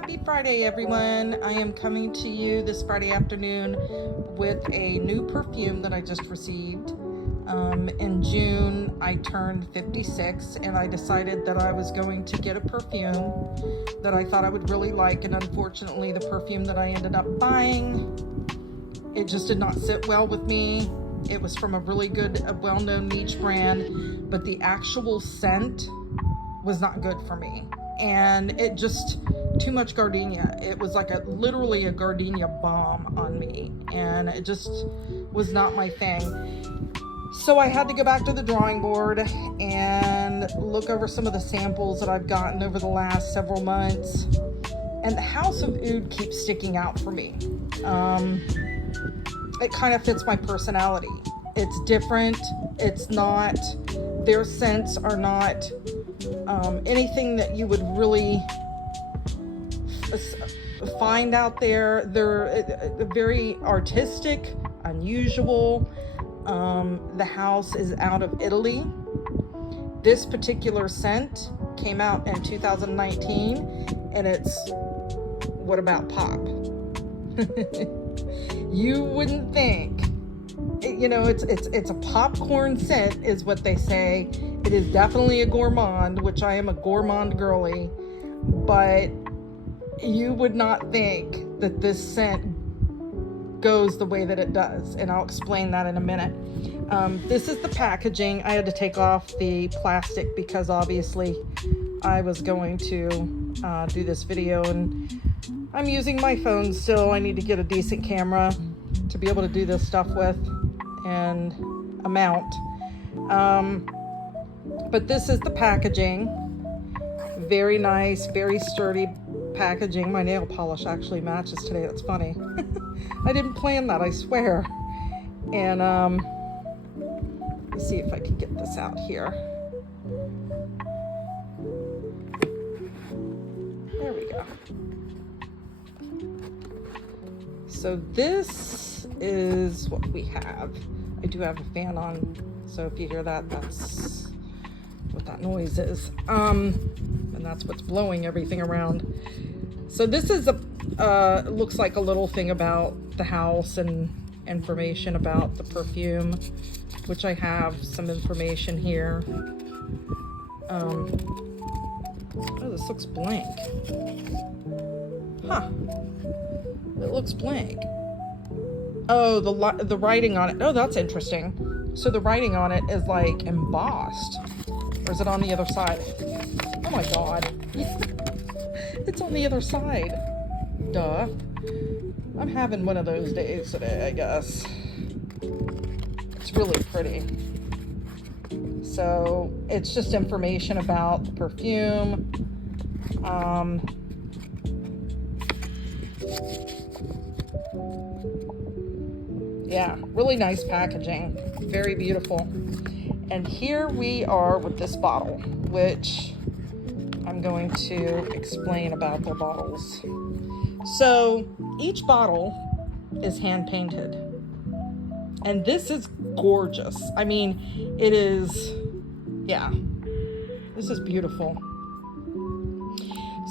Happy Friday, everyone. I am coming to you this Friday afternoon with a new perfume that I just received. In June, I turned 56 and I decided that I was going to get a perfume that I thought I would really like, and unfortunately the perfume that I ended up buying, it just did not sit well with me. It was from a really good, well-known niche brand, but the actual scent was not good for me. And it just, too much gardenia. It was like literally a gardenia bomb on me, and it just was not my thing. So I had to go back to the drawing board and look over some of the samples that I've gotten over the last several months. And the House of Oud keeps sticking out for me. It kind of fits my personality. It's different. It's not, their scents are not anything that you would really find out there. They're very artistic, unusual. The house is out of Italy. This particular scent came out in 2019, and it's, what about pop? You wouldn't think. It's a popcorn scent is what they say. It is definitely a gourmand, which I am a gourmand girly, but you would not think that this scent goes the way that it does, and I'll explain that in a minute. This is the packaging. I had to take off the plastic because obviously I was going to do this video, and I'm using my phone still. I need to get a decent camera to be able to do this stuff with, and a mount. But this is the packaging. Very nice, very sturdy packaging. My nail polish actually matches today. That's funny. I didn't plan that, I swear. And let's see if I can get this out here. There we go. So this is what we have. I do have a fan on, so if you hear that, that's what that noise is. And that's what's blowing everything around. So this is looks like a little thing about the house and information about the perfume, which I have some information here. Oh, this looks blank. Huh. It looks blank. Oh, the writing on it. Oh, that's interesting. So the writing on it is like embossed. Or is it on the other side? Oh my God. It's on the other side. Duh. I'm having one of those days today, I guess. It's really pretty. So it's just information about the perfume. Yeah, really nice packaging. Very beautiful. And here we are with this bottle, which I'm going to explain about their bottles. So each bottle is hand painted, and this is gorgeous. I mean, it is, yeah, this is beautiful.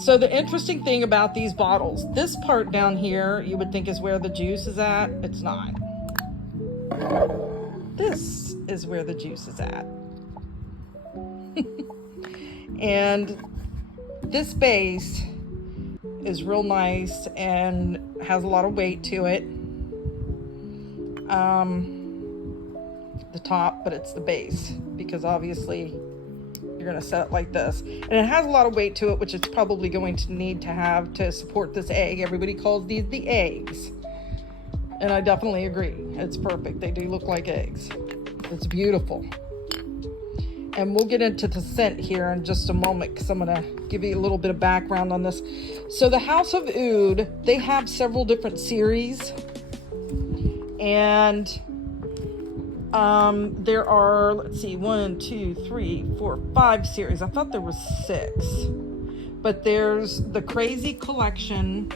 So the interesting thing about these bottles, this part down here, you would think is where the juice is at. It's not. This is where the juice is at. And this base is real nice and has a lot of weight to it. The top, but it's the base, because obviously you're going to set it like this. And it has a lot of weight to it, which it's probably going to need to have to support this egg. Everybody calls these the eggs. And I definitely agree. It's perfect. They do look like eggs. It's beautiful. And we'll get into the scent here in just a moment, because I'm going to give you a little bit of background on this. So the House of Oud, they have several different series. And there are, let's see, 1, 2, 3, 4, 5 series. I thought there was 6. But there's the Crazy Collection,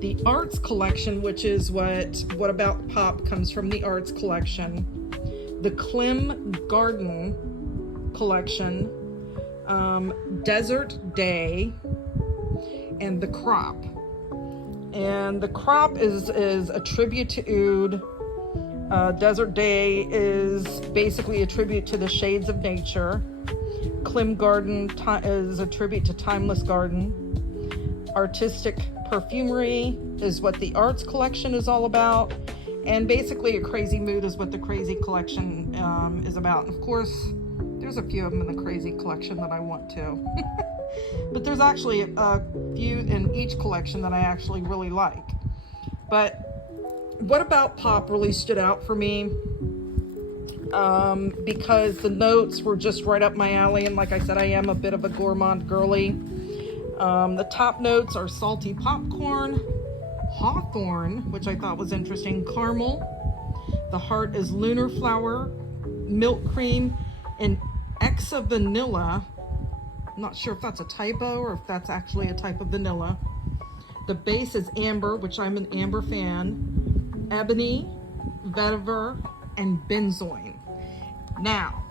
the Arts Collection, which is what About Pop comes from, the Arts Collection. The Clem Garden Collection, Desert Day, and the crop. And the crop is a tribute to Oud. Desert Day is basically a tribute to the shades of nature. Klim Garden is a tribute to Timeless Garden. Artistic Perfumery is what the arts collection is all about. And basically a crazy mood is what the crazy collection is about. And of course, there's a few of them in the crazy collection that I want to. But there's actually a few in each collection that I actually really like. But what about Pop really stood out for me? Because the notes were just right up my alley. And like I said, I am a bit of a gourmand girly. The top notes are salty popcorn, hawthorn, which I thought was interesting, caramel. The heart is lunar flower, milk cream, and exa vanilla. I'm not sure if that's a typo or if that's actually a type of vanilla. The base is amber, which I'm an amber fan, ebony, vetiver, and benzoin. Now,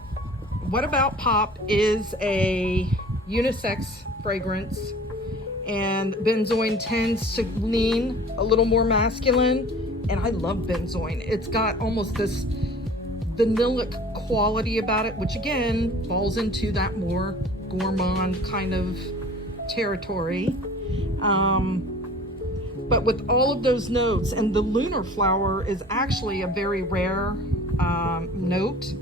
what about Pop is a unisex fragrance, and benzoin tends to lean a little more masculine, and I love benzoin. It's got almost this vanillic quality about it, which again falls into that more gourmand kind of territory. But with all of those notes, and the lunar flower is actually a very rare note,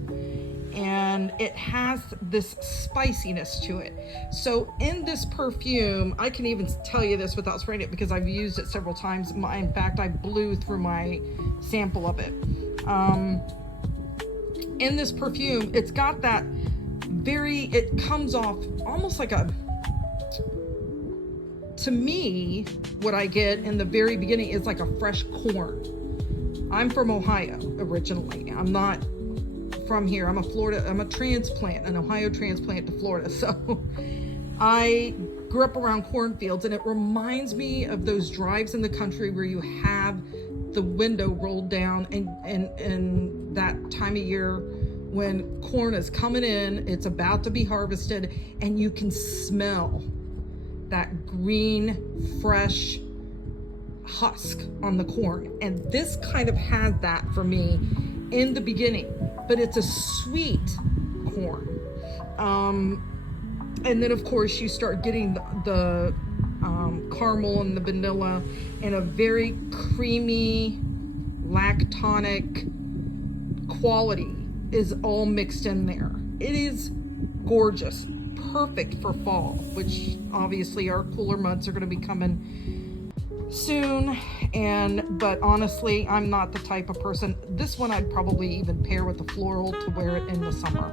and it has this spiciness to it. So in this perfume, I can even tell you this without spraying it because I've used it several times. In fact, I blew through my sample of it. In this perfume, it's got that it comes off almost like to me, what I get in the very beginning is like a fresh corn. I'm from Ohio originally. I'm not from here. I'm a transplant, an Ohio transplant to Florida. So I grew up around cornfields, and it reminds me of those drives in the country where you have the window rolled down and that time of year when corn is coming in, it's about to be harvested, and you can smell that green, fresh husk on the corn. And this kind of had that for me in the beginning, but it's a sweet corn. And then of course you start getting the caramel and the vanilla and a very creamy, lactonic quality is all mixed in there. It is gorgeous, perfect for fall, which obviously our cooler months are going to be coming soon. But honestly, I'm not the type of person. This one I'd probably even pair with a floral to wear it in the summer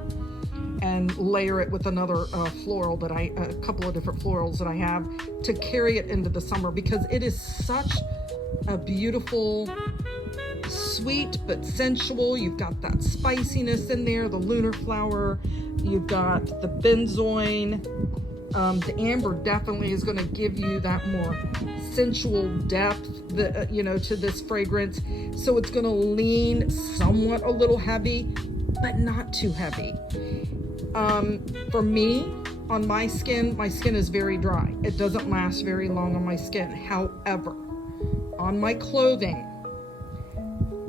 and layer it with another floral that a couple of different florals that I have to carry it into the summer, because it is such a beautiful, sweet but sensual. You've got that spiciness in there, the lunar flower, you've got the benzoin. The amber definitely is going to give you that more sensual depth to this fragrance. So it's going to lean somewhat a little heavy, but not too heavy. For me, on my skin is very dry. It doesn't last very long on my skin. However, on my clothing,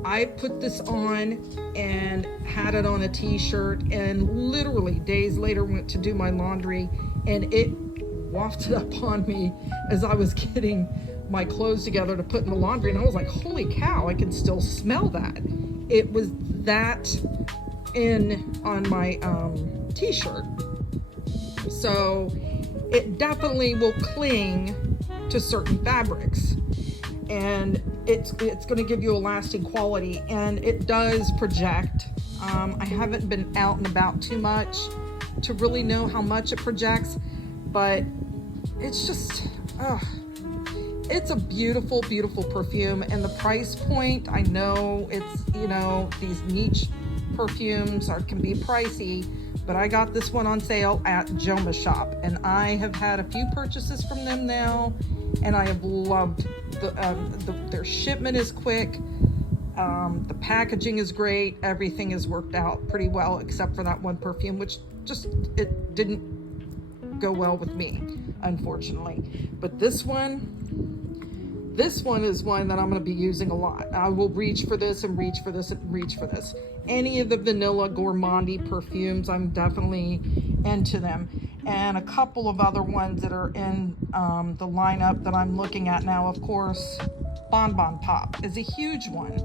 I put this on and had it on a t-shirt, and literally days later went to do my laundry, and it wafted up on me as I was getting my clothes together to put in the laundry, and I was like, holy cow, I can still smell that. It was that on my t-shirt. So it definitely will cling to certain fabrics, and it's going to give you a lasting quality, and it does project. I haven't been out and about too much to really know how much it projects, but it's just it's a beautiful, beautiful perfume. And the price point, I know it's, these niche perfumes can be pricey, but I got this one on sale at Joma Shop, and I have had a few purchases from them now, and I have loved their shipment is quick, the packaging is great, everything has worked out pretty well except for that one perfume, which it didn't go well with me. unfortunately. But this one is one that I'm going to be using a lot. I will reach for this and reach for this and reach for this. Any of the vanilla gourmandy perfumes, I'm definitely into them. And a couple of other ones that are in the lineup that I'm looking at now, of course, Bon Bon Pop is a huge one.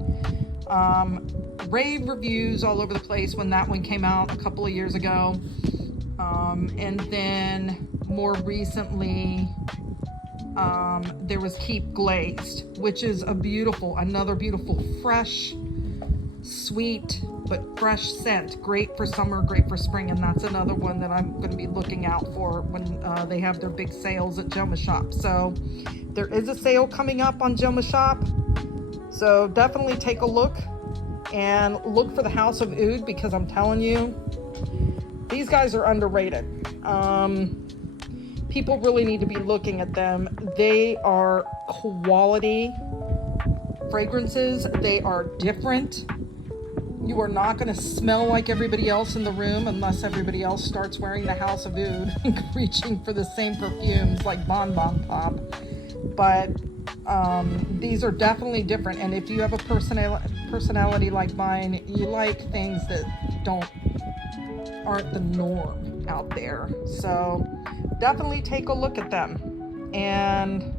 Rave reviews all over the place when that one came out a couple of years ago. And then more recently, there was Keep Glazed, which is another beautiful, fresh, sweet, but fresh scent. Great for summer, great for spring, and that's another one that I'm going to be looking out for when they have their big sales at Joma Shop. So there is a sale coming up on Joma Shop, so definitely take a look and look for the House of Oud, because I'm telling you, these guys are underrated. People really need to be looking at them. They are quality fragrances. They are different. You are not going to smell like everybody else in the room unless everybody else starts wearing the House of Oud and reaching for the same perfumes like Bon Bon Pop. But these are definitely different. And if you have a personality like mine, you like things that aren't the norm out there. So definitely take a look at them. And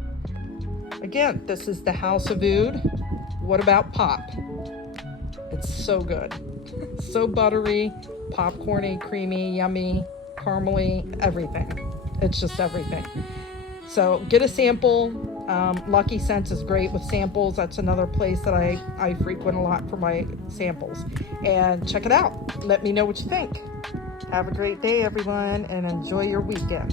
again, this is the House of Oud. What about Pop? It's so good. So buttery, popcorny, creamy, yummy, caramely, everything. It's just everything. So get a sample. Lucky Scents is great with samples. That's another place that I frequent a lot for my samples. And check it out. Let me know what you think. Have a great day, everyone, and enjoy your weekend.